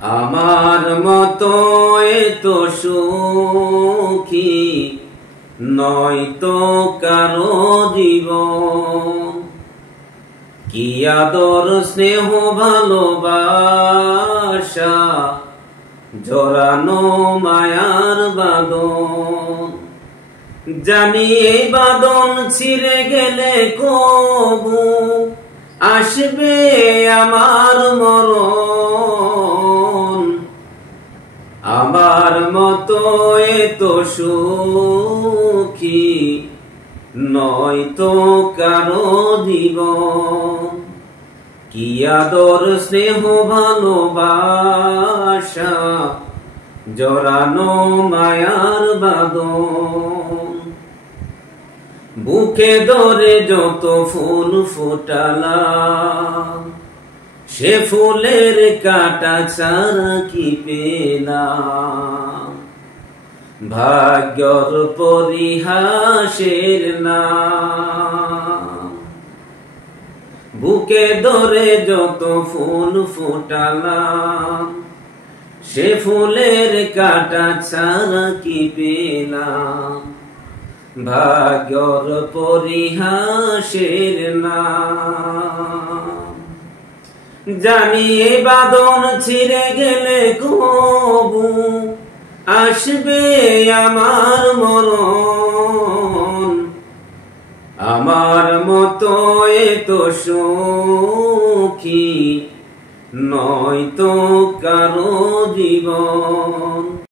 আমার মতো এত সুখী নয়তো কারো জীবন। কি আদর স্নেহ ভালোবাসা জড়ানো মায়ার বাঁধন। জানি এই বাঁধন ছিঁড়ে গেলে কবু আসবে আমার মরণ। আমার মতো এত সুখী নয়তো কারো জীবন। কি আদর স্নেহ ভালোবাসা জড়ানো মায়ার বাঁধন। বুকে ধরে যত ফুল ফোটালাম সে ফুলের কাটা ছাড়া কি পেলাম। ভাগ্যর পরিহাসের নাম। বুকে ধরে যত ফুল ফোটালাম সে ফুলের কাটা ছাড়া কি পেলাম। ভাগ্যর পরিহাসের নাম। জানি এ বাঁধন ছিঁড়ে গেলে কবু আসবে আমার মরণ। আমার মতো এত সুখী নয়তো কারো জীবন।